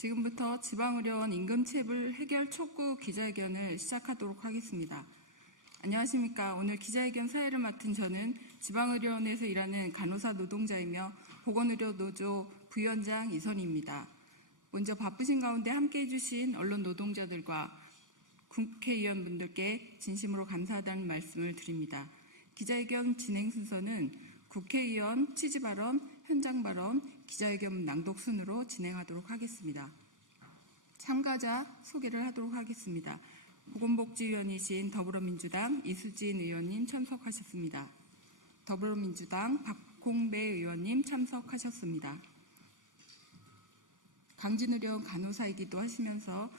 지금부터 지방의료원 임금체불 해결 촉구 기자회견을 시작하도록 하겠습니다. 안녕하십니까. 오늘 기자회견 사회를 맡은 저는 지방의료원에서 일하는 간호사 노동자이며 보건의료노조 부위원장 이선희입니다. 먼저 바쁘신 가운데 함께해 주신 언론 노동자들과 국회의원분들께 진심으로 감사하다는 말씀을 드립니다. 기자회견 진행 순서는 국회의원 취지발언, 현장발언, 기자회견 낭독 순으로 진행하도록 하겠습니다. 참가자 소개를 하도록 하겠습니다. 보건복지위원이신 더불어민주당 이수진 의원님 참석하셨습니다. 더불어민주당 박홍배 의원님 참석하셨습니다. 강진의료원 간호사이기도 하시면서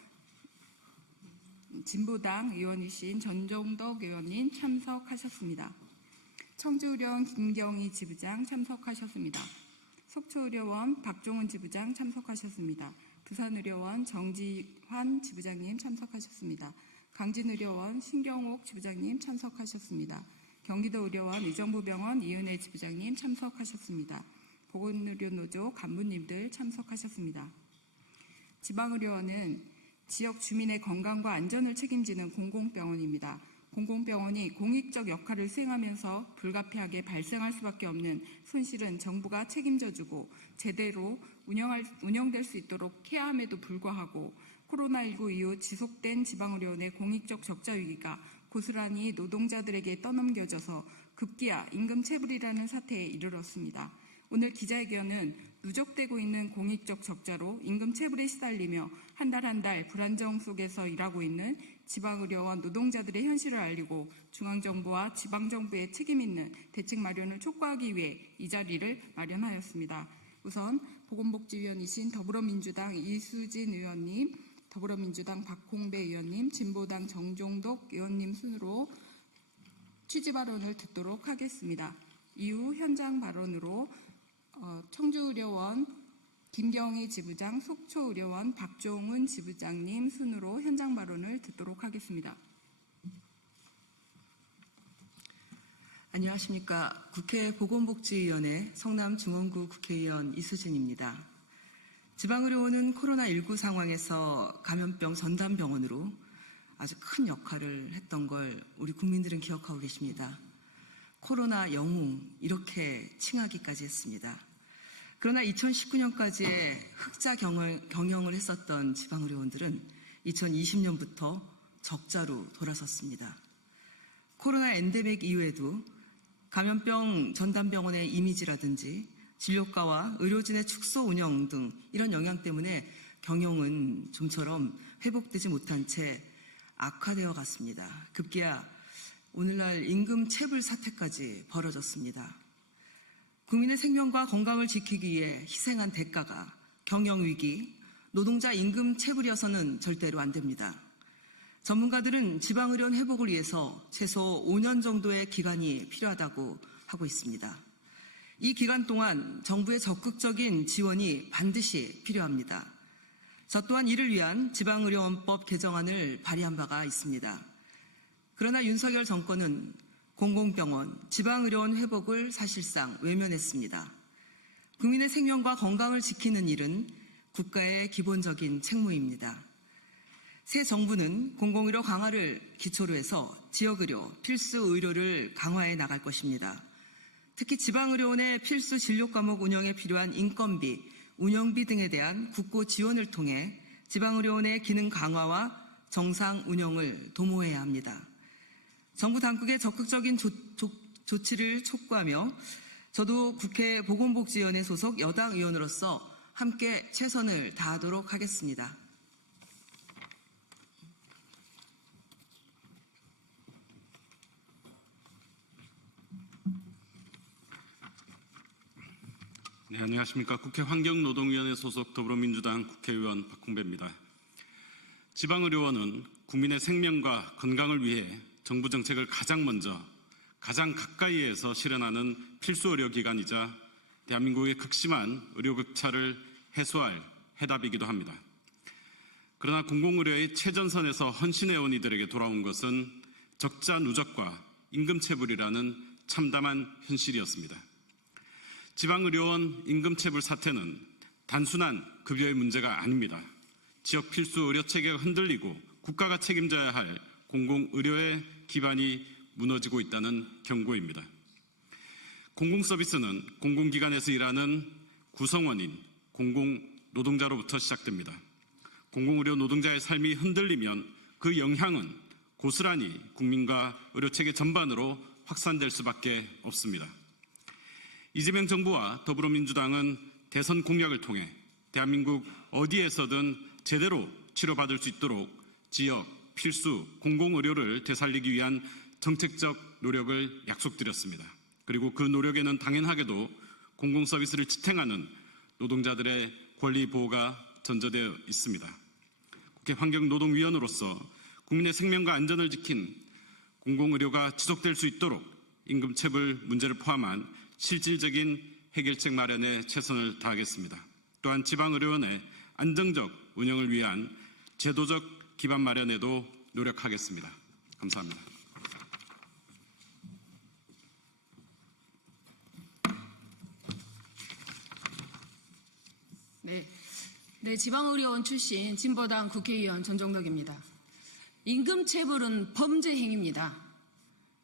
진보당 의원이신 전종덕 의원님 참석하셨습니다. 청주의료원 김경희 지부장 참석하셨습니다. 속초의료원 박종훈 지부장 참석하셨습니다. 부산의료원 정지환 지부장님 참석하셨습니다. 강진의료원 신경옥 지부장님 참석하셨습니다. 경기도의료원 의정부병원 이은혜 지부장님 참석하셨습니다. 보건의료노조 간부님들 참석하셨습니다. 지방의료원은 지역 주민의 건강과 안전을 책임지는 공공병원입니다. 공공병원이 공익적 역할을 수행하면서 불가피하게 발생할 수밖에 없는 손실은 정부가 책임져주고 제대로 운영될 수 있도록 해야 함에도 불구하고 코로나19 이후 지속된 지방의료원의 공익적 적자 위기가 고스란히 노동자들에게 떠넘겨져서 급기야 임금체불이라는 사태에 이르렀습니다. 오늘 기자회견은 누적되고 있는 공익적 적자로 임금체불에 시달리며 한 달 한 달 불안정 속에서 일하고 있는 지방의료원 노동자들의 현실을 알리고 중앙정부와 지방정부의 책임 있는 대책 마련을 촉구하기 위해 이 자리를 마련하였습니다. 우선 보건복지위원이신 더불어민주당 이수진 의원님, 더불어민주당 박홍배 의원님, 진보당 정종덕 의원님 순으로 취지 발언을 듣도록 하겠습니다. 이후 현장 발언으로 청주의료원 김경희 지부장, 속초의료원 박종훈 지부장님 순으로 현장 발언을 듣도록 하겠습니다. 안녕하십니까. 국회 보건복지위원회 성남중원구 국회의원 이수진입니다. 지방의료원은 코로나19 상황에서 감염병 전담병원으로 아주 큰 역할을 했던 걸 우리 국민들은 기억하고 계십니다. 코로나 영웅 이렇게 칭하기까지 했습니다. 그러나 2019년까지의 흑자 경영을 했었던 지방의료원들은 2020년부터 적자로 돌아섰습니다. 코로나 엔데믹 이후에도 감염병 전담병원의 이미지라든지 진료과와 의료진의 축소 운영 등 이런 영향 때문에 경영은 좀처럼 회복되지 못한 채 악화되어 갔습니다. 급기야 오늘날 임금체불 사태까지 벌어졌습니다. 국민의 생명과 건강을 지키기 위해 희생한 대가가 경영위기, 노동자 임금체불이어서는 절대로 안 됩니다. 전문가들은 지방의료원 회복을 위해서 최소 5년 정도의 기간이 필요하다고 하고 있습니다. 이 기간 동안 정부의 적극적인 지원이 반드시 필요합니다. 저 또한 이를 위한 지방의료원법 개정안을 발의한 바가 있습니다. 그러나 윤석열 정권은 공공병원, 지방의료원 회복을 사실상 외면했습니다. 국민의 생명과 건강을 지키는 일은 국가의 기본적인 책무입니다. 새 정부는 공공의료 강화를 기초로 해서 지역의료, 필수 의료를 강화해 나갈 것입니다. 특히 지방의료원의 필수 진료과목 운영에 필요한 인건비, 운영비 등에 대한 국고 지원을 통해 지방의료원의 기능 강화와 정상 운영을 도모해야 합니다. 정부 당국의 적극적인 조치를 촉구하며 저도 국회 보건복지위원회 소속 여당 의원으로서 함께 최선을 다하도록 하겠습니다. 네, 안녕하십니까. 국회 환경노동위원회 소속 더불어민주당 국회의원 박홍배입니다. 지방의료원은 국민의 생명과 건강을 위해 정부 정책을 가장 먼저, 가장 가까이에서 실현하는 필수 의료기관이자 대한민국의 극심한 의료격차를 해소할 해답이기도 합니다. 그러나 공공의료의 최전선에서 헌신해온 이들에게 돌아온 것은 적자 누적과 임금체불이라는 참담한 현실이었습니다. 지방의료원 임금체불 사태는 단순한 급여의 문제가 아닙니다. 지역 필수 의료 체계가 흔들리고 국가가 책임져야 할 공공의료의 기반이 무너지고 있다는 경고입니다. 공공서비스는 공공기관에서 일하는 구성원인 공공노동자로부터 시작됩니다. 공공의료 노동자의 삶이 흔들리면 그 영향은 고스란히 국민과 의료체계 전반으로 확산될 수밖에 없습니다. 이재명 정부와 더불어민주당은 대선 공약을 통해 대한민국 어디에서든 제대로 치료받을 수 있도록 지역, 필수, 공공의료를 되살리기 위한 정책적 노력을 약속드렸습니다. 그리고 그 노력에는 당연하게도 공공서비스를 지탱하는 노동자들의 권리 보호가 전제되어 있습니다. 국회 환경노동위원으로서 국민의 생명과 안전을 지킨 공공의료가 지속될 수 있도록 임금체불 문제를 포함한 실질적인 해결책 마련에 최선을 다하겠습니다. 또한 지방의료원의 안정적 운영을 위한 제도적 기반 마련에도 노력하겠습니다. 감사합니다. 네, 지방의료원 출신 진보당 국회의원 전종덕입니다. 임금체불은 범죄 행위입니다.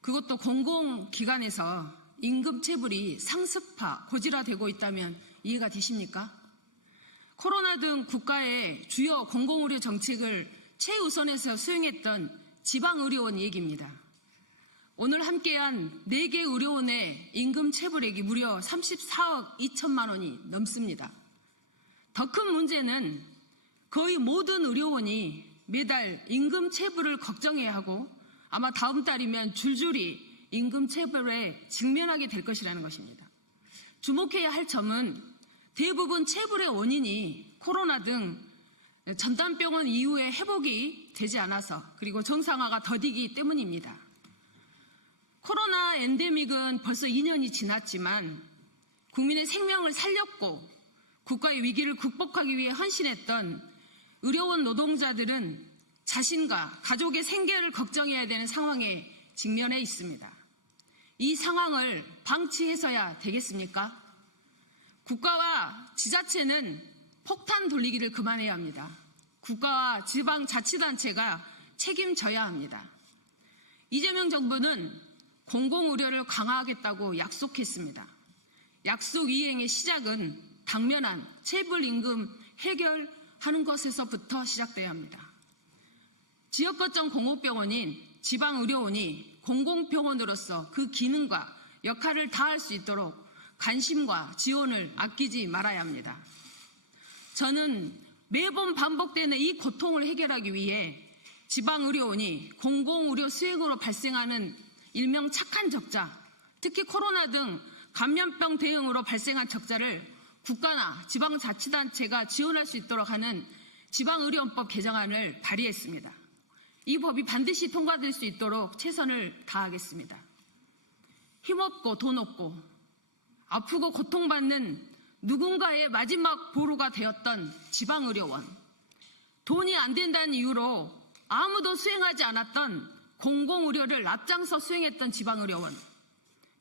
그것도 공공기관에서 임금체불이 상습화, 고질화되고 있다면 이해가 되십니까? 코로나 등 국가의 주요 공공의료 정책을 최우선에서 수행했던 지방의료원 얘기입니다. 오늘 함께한 4개 의료원의 임금체불액이 무려 34억 2천만 원이 넘습니다. 더 큰 문제는 거의 모든 의료원이 매달 임금체불을 걱정해야 하고 아마 다음 달이면 줄줄이 임금체불에 직면하게 될 것이라는 것입니다. 주목해야 할 점은 대부분 체불의 원인이 코로나 등 전담병원 이후에 회복이 되지 않아서 그리고 정상화가 더디기 때문입니다. 코로나 엔데믹은 벌써 2년이 지났지만 국민의 생명을 살렸고 국가의 위기를 극복하기 위해 헌신했던 의료원 노동자들은 자신과 가족의 생계를 걱정해야 되는 상황에 직면해 있습니다. 이 상황을 방치해서야 되겠습니까? 국가와 지자체는 폭탄 돌리기를 그만해야 합니다. 국가와 지방자치단체가 책임져야 합니다. 이재명 정부는 공공의료를 강화하겠다고 약속했습니다. 약속 이행의 시작은 당면한 체불임금 해결하는 것에서부터 시작돼야 합니다. 지역 거점 공공병원인 지방의료원이 공공병원으로서 그 기능과 역할을 다할 수 있도록 관심과 지원을 아끼지 말아야 합니다. 저는 매번 반복되는 이 고통을 해결하기 위해 지방의료원이 공공의료 수행으로 발생하는 일명 착한 적자, 특히 코로나 등 감염병 대응으로 발생한 적자를 국가나 지방자치단체가 지원할 수 있도록 하는 지방의료원법 개정안을 발의했습니다. 이 법이 반드시 통과될 수 있도록 최선을 다하겠습니다. 힘없고 돈 없고 아프고 고통받는 누군가의 마지막 보루가 되었던 지방의료원, 돈이 안 된다는 이유로 아무도 수행하지 않았던 공공의료를 앞장서 수행했던 지방의료원,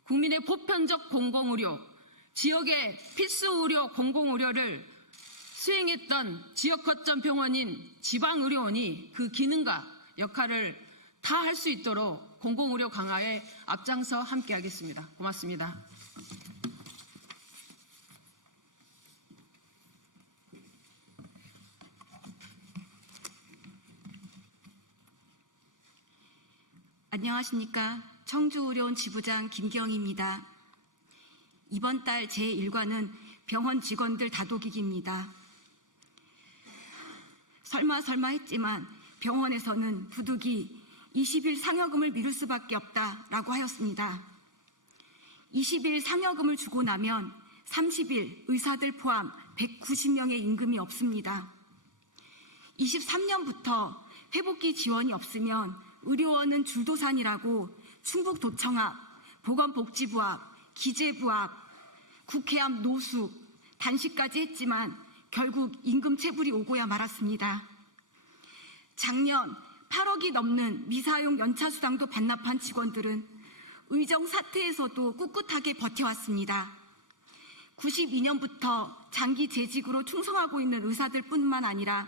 국민의 보편적 공공의료, 지역의 필수의료 공공의료를 수행했던 지역 거점 병원인 지방의료원이 그 기능과 역할을 다 할 수 있도록 공공의료 강화에 앞장서 함께하겠습니다. 고맙습니다. 안녕하십니까. 청주의료원 지부장 김경희입니다. 이번 달 제1과는 병원 직원들 다독이기입니다. 설마 했지만 병원에서는 부득이 20일 상여금을 미룰 수밖에 없다라고 하였습니다. 20일 상여금을 주고 나면 30일 의사들 포함 190명의 임금이 없습니다. 23년부터 회복기 지원이 없으면 의료원은 줄도산이라고 충북도청 앞, 보건복지부 앞, 기재부 앞, 국회 앞 노숙, 단식까지 했지만 결국 임금체불이 오고야 말았습니다. 작년 8억이 넘는 미사용 연차수당도 반납한 직원들은 의정 사태에서도 꿋꿋하게 버텨왔습니다. 92년부터 장기 재직으로 충성하고 있는 의사들뿐만 아니라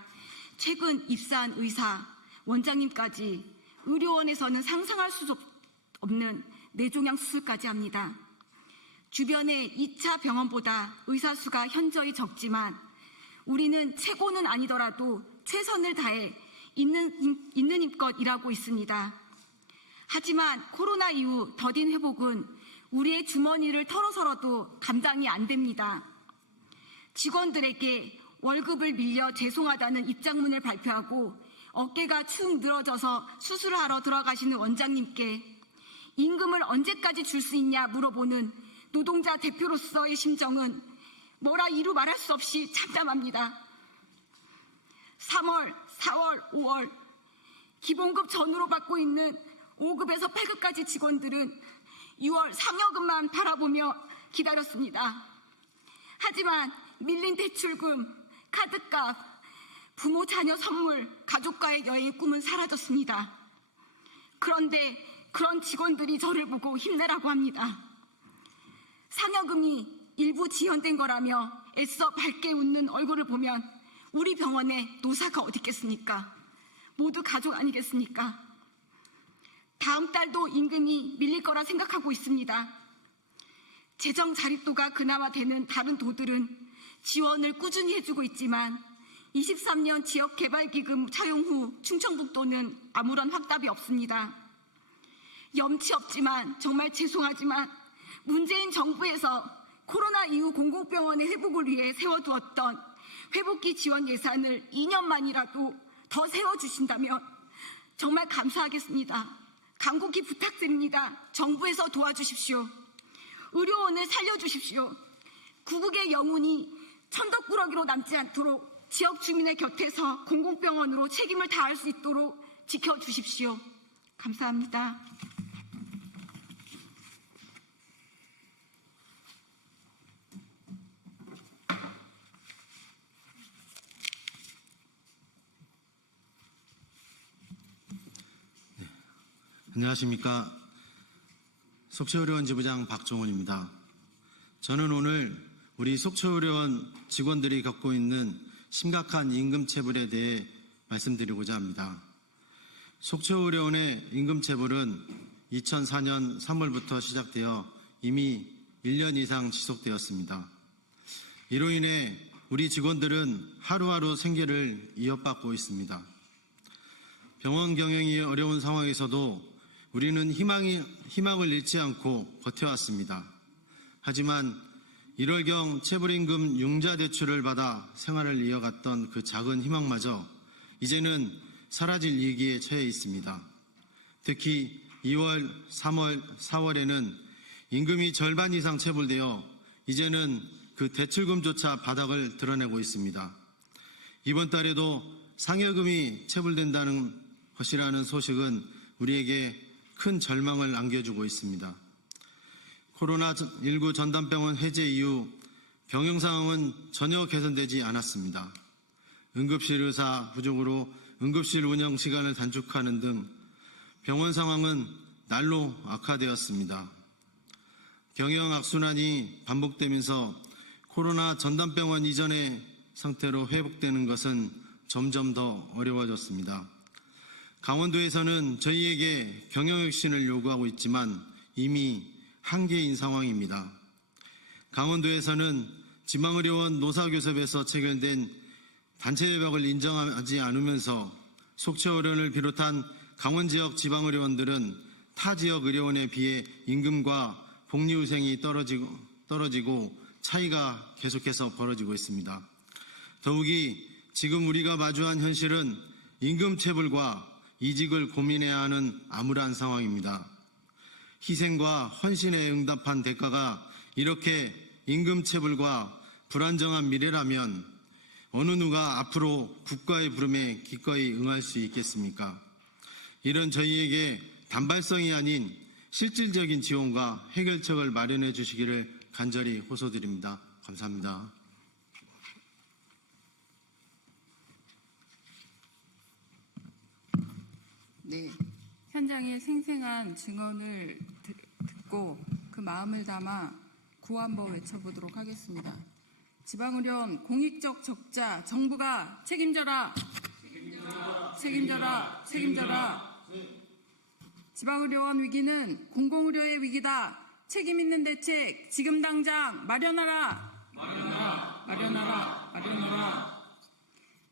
최근 입사한 의사, 원장님까지 의료원에서는 상상할 수 없는 뇌종양 수술까지 합니다. 주변의 2차 병원보다 의사 수가 현저히 적지만 우리는 최고는 아니더라도 최선을 다해 있는 힘껏 일하고 있습니다. 하지만 코로나 이후 더딘 회복은 우리의 주머니를 털어서라도 감당이 안 됩니다. 직원들에게 월급을 밀려 죄송하다는 입장문을 발표하고 어깨가 축 늘어져서 수술을 하러 들어가시는 원장님께 임금을 언제까지 줄 수 있냐 물어보는 노동자 대표로서의 심정은 뭐라 이루 말할 수 없이 참담합니다. 3월, 4월, 5월 기본급 전후로 받고 있는 5급에서 8급까지 직원들은 6월 상여금만 바라보며 기다렸습니다. 하지만 밀린 대출금, 카드값, 부모 자녀 선물, 가족과의 여행의 꿈은 사라졌습니다. 그런데 그런 직원들이 저를 보고 힘내라고 합니다. 상여금이 일부 지연된 거라며 애써 밝게 웃는 얼굴을 보면 우리 병원에 노사가 어디 있겠습니까? 모두 가족 아니겠습니까? 다음 달도 임금이 밀릴 거라 생각하고 있습니다. 재정 자립도가 그나마 되는 다른 도들은 지원을 꾸준히 해주고 있지만 23년 지역개발기금 차용 후 충청북도는 아무런 확답이 없습니다. 염치 없지만 정말 죄송하지만 문재인 정부에서 코로나 이후 공공병원의 회복을 위해 세워두었던 회복기 지원 예산을 2년만이라도 더 세워주신다면 정말 감사하겠습니다. 간곡히 부탁드립니다. 정부에서 도와주십시오. 의료원을 살려주십시오. 구국의 영혼이 천덕꾸러기로 남지 않도록 지역 주민의 곁에서 공공병원으로 책임을 다할 수 있도록 지켜주십시오. 감사합니다. 안녕하십니까. 속초의료원 지부장 박종훈입니다. 저는 오늘 우리 속초의료원 직원들이 겪고 있는 심각한 임금체불에 대해 말씀드리고자 합니다. 속초의료원의 임금체불은 2004년 3월부터 시작되어 이미 1년 이상 지속되었습니다. 이로 인해 우리 직원들은 하루하루 생계를 이어받고 있습니다. 병원 경영이 어려운 상황에서도 우리는 희망을 잃지 않고 버텨왔습니다. 하지만 1월경 체불임금 융자 대출을 받아 생활을 이어갔던 그 작은 희망마저 이제는 사라질 위기에 처해 있습니다. 특히 2월, 3월, 4월에는 임금이 절반 이상 체불되어 이제는 그 대출금조차 바닥을 드러내고 있습니다. 이번 달에도 상여금이 체불된다는 것이라는 소식은 우리에게 큰 절망을 안겨주고 있습니다. 코로나19 전담병원 해제 이후 병영 상황은 전혀 개선되지 않았습니다. 응급실 의사 부족으로 응급실 운영 시간을 단축하는 등 병원 상황은 날로 악화되었습니다. 경영 악순환이 반복되면서 코로나 전담병원 이전의 상태로 회복되는 것은 점점 더 어려워졌습니다. 강원도에서는 저희에게 경영혁신을 요구하고 있지만 이미 한계인 상황입니다. 강원도에서는 지방의료원 노사교섭에서 체결된 단체협약을 인정하지 않으면서 속초의료원을 비롯한 강원지역 지방의료원들은 타 지역 의료원에 비해 임금과 복리후생이 떨어지고 차이가 계속해서 벌어지고 있습니다. 더욱이 지금 우리가 마주한 현실은 임금체불과 이직을 고민해야 하는 암울한 상황입니다. 희생과 헌신에 응답한 대가가 이렇게 임금체불과 불안정한 미래라면 어느 누가 앞으로 국가의 부름에 기꺼이 응할 수 있겠습니까? 이런 저희에게 단발성이 아닌 실질적인 지원과 해결책을 마련해 주시기를 간절히 호소드립니다. 감사합니다. 네, 현장의 생생한 증언을 듣고 그 마음을 담아 구호 한번 외쳐보도록 하겠습니다. 지방의료원 공익적 적자 정부가 책임져라. 책임져라. 책임져라. 지방의료원 위기는 공공의료의 위기다. 책임 있는 대책 지금 당장 마련하라. 마련하라.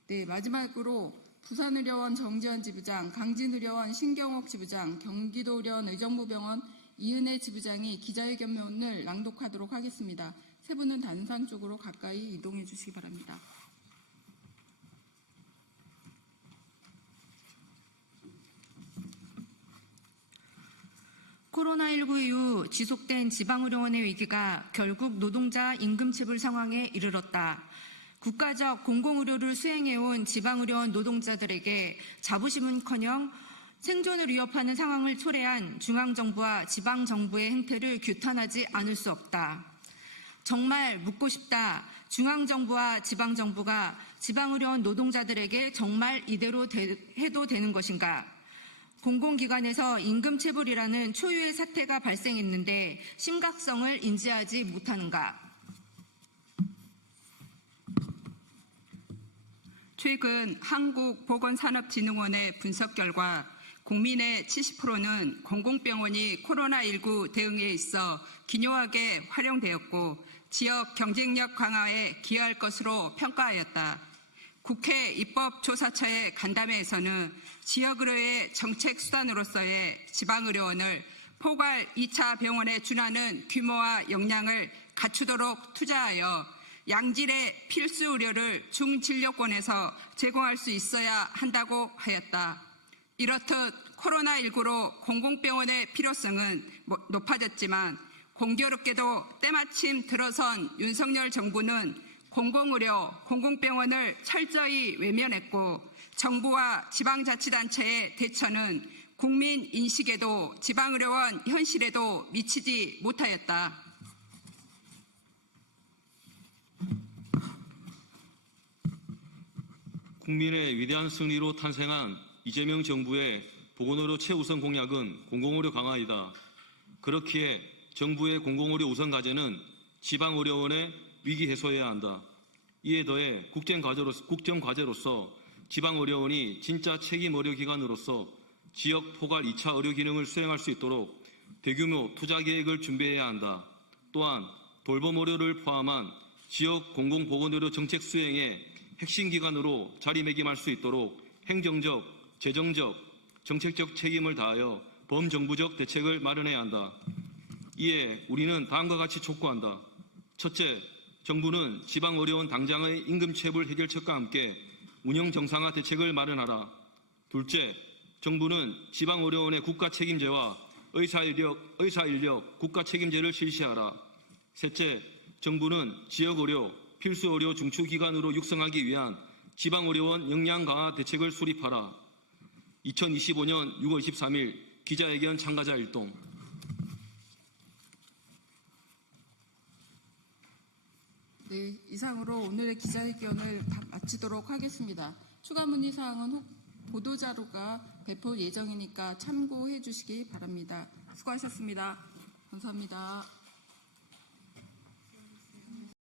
네, 마지막으로 부산의료원 정지현 지부장, 강진의료원 신경옥 지부장, 경기도의료원 의정부병원 이은혜 지부장이 기자회견문을 낭독하도록 하겠습니다. 세 분은 단상 쪽으로 가까이 이동해 주시기 바랍니다. 코로나19 이후 지속된 지방의료원의 위기가 결국 노동자 임금체불 상황에 이르렀다. 국가적 공공의료를 수행해온 지방의료원 노동자들에게 자부심은커녕 생존을 위협하는 상황을 초래한 중앙정부와 지방정부의 행태를 규탄하지 않을 수 없다. 정말 묻고 싶다. 중앙정부와 지방정부가 지방의료원 노동자들에게 정말 이대로 해도 되는 것인가? 공공기관에서 임금체불이라는 초유의 사태가 발생했는데 심각성을 인지하지 못하는가? 최근 한국보건산업진흥원의 분석 결과 국민의 70%는 공공병원이 코로나19 대응에 있어 기묘하게 활용되었고 지역 경쟁력 강화에 기여할 것으로 평가하였다. 국회 입법조사처의 간담회에서는 지역의료의 정책 수단으로서의 지방의료원을 포괄 2차 병원에 준하는 규모와 역량을 갖추도록 투자하여 양질의 필수 의료를 중진료권에서 제공할 수 있어야 한다고 하였다. 이렇듯 코로나19로 공공병원의 필요성은 높아졌지만 공교롭게도 때마침 들어선 윤석열 정부는 공공의료, 공공병원을 철저히 외면했고 정부와 지방자치단체의 대처는 국민 인식에도 지방의료원 현실에도 미치지 못하였다. 국민의 위대한 승리로 탄생한 이재명 정부의 보건의료 최우선 공약은 공공의료 강화이다. 그렇기에 정부의 공공의료 우선 과제는 지방의료원의 위기 해소해야 한다. 이에 더해 국정과제로서 지방의료원이 진짜 책임 의료기관으로서 지역 포괄 2차 의료 기능을 수행할 수 있도록 대규모 투자 계획을 준비해야 한다. 또한 돌봄 의료를 포함한 지역 공공보건의료 정책 수행의 핵심 기관으로 자리매김할 수 있도록 행정적, 재정적, 정책적 책임을 다하여 범정부적 대책을 마련해야 한다. 이에 우리는 다음과 같이 촉구한다. 첫째, 정부는 지방의료원 당장의 임금체불 해결책과 함께 운영 정상화 대책을 마련하라. 둘째, 정부는 지방의료원의 국가 책임제와 의사인력 국가 책임제를 실시하라. 셋째, 정부는 지역의료, 필수의료 중추기관으로 육성하기 위한 지방의료원 역량 강화 대책을 수립하라. 2025년 6월 23일 기자회견 참가자 일동. 네, 이상으로 오늘의 기자회견을 마치도록 하겠습니다. 추가 문의사항은 보도자료가 배포 예정이니까 참고해 주시기 바랍니다. 수고하셨습니다. 감사합니다.